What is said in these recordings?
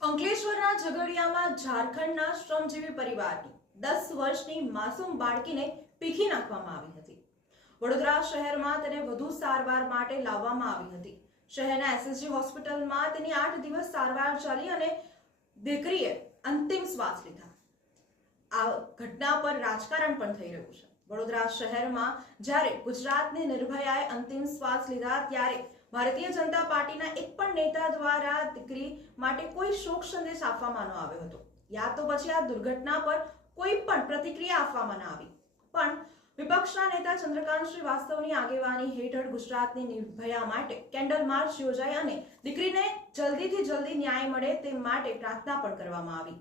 અંકલેશ્વરના ઝઘડિયામાં ઝારખંડના શ્રમજીવી પરિવારની દસ વર્ષની માસૂમ બાળકીને પીખી નાખવામાં આવી હતી. વડોદરા શહેરમાં તેને વધુ સારવાર માટે લાવવામાં આવી હતી. શહેરના એસએસજી હોસ્પિટલમાં તેની આઠ દિવસ સારવાર ચાલી અને દીકરીએ અંતિમ શ્વાસ લીધા. આ ઘટના પર રાજકારણ પણ થઈ રહ્યું છે. વડોદરા શહેરમાં જ્યારે ગુજરાતની નિર્ભયાએ અંતિમ શ્વાસ લીધા ત્યારે ભારતીય જનતા પાર્ટીના એક પણ નેતા દ્વારા દીકરી માટે કોઈ શોક સંદેશ આપવામાં ન આવ્યો હતો. યા તો પછી આ દુર્ઘટના પર કોઈ પણ પ્રતિક્રિયા આપવામાં ન આવી. પણ વિપક્ષના નેતા ચંદ્રકાંત શ્રીવાસ્તવની આગેવાની હેઠળ ગુજરાતની નિર્ભયા માટે કેન્ડલ માર્ચ યોજાઈ અને દીકરીને જલ્દીથી જલ્દી ન્યાય મળે તે માટે પ્રાર્થના પણ કરવામાં આવી.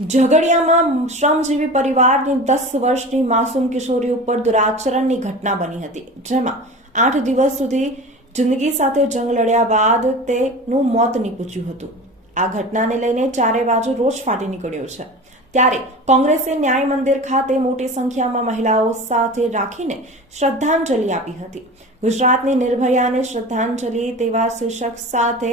ઝઘડિયામાં શ્રમજીવી પરિવારની દસ વર્ષની માસૂમ કિશોરી ઉપર દુરાચરણની ઘટના બની હતી, જેમાં આઠ દિવસ સુધી જિંદગી સાથે જંગ લડ્યા બાદ તેનું મોત નીપજ્યું હતું. આ ઘટનાને લઈને ચારે બાજુ રોષ ફાટી નીકળ્યો છે. ત્યારે કોંગ્રેસે ન્યાય મંદિર ખાતે મોટી સંખ્યામાં મહિલાઓ સાથે રાખીને શ્રદ્ધાંજલિ આપી હતી. ગુજરાતની નિર્ભયાને શ્રદ્ધાંજલિ તેવા શીર્ષક સાથે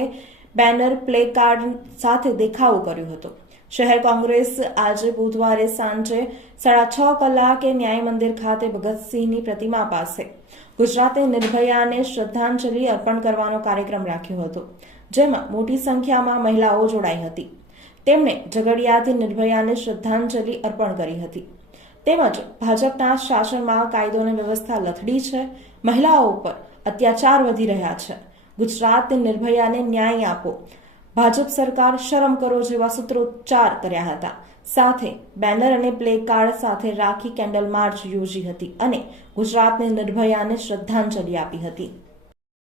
બેનર પ્લે કાર્ડ સાથે દેખાવો કર્યો હતો. શહેર કોંગ્રેસ આજે બુધવારે સાંજે સાડા છ કલાકે ન્યાય મંદિર ખાતે ભગતસિંહની પ્રતિમા પાસે ગુજરાતે નિર્ભયાને શ્રદ્ધાંજલિ અર્પણ કરવાનો કાર્યક્રમ રાખ્યો હતો, જેમાં મોટી સંખ્યામાં મહિલાઓ જોડાઈ હતી. તેમણે ઝઘડિયાથી નિર્ભયાને શ્રદ્ધાંજલિ અર્પણ કરી હતી. તેમજ ભાજપના શાસનમાં કાયદો અને વ્યવસ્થા લથડી છે, મહિલાઓ ઉપર અત્યાચાર વધી રહ્યા છે. ગુજરાત નિર્ભયાને ન્યાય આપો ભાજપ સરકાર શરમ કરો જેવા સૂત્રોચ્ચાર કર્યા હતા. સાથે બેનર અને પ્લે કાર્ડ સાથે રાખી કેન્ડલ માર્ચ યોજી હતી અને ગુજરાતને નિર્ભયાને શ્રદ્ધાંજલિ આપી હતી.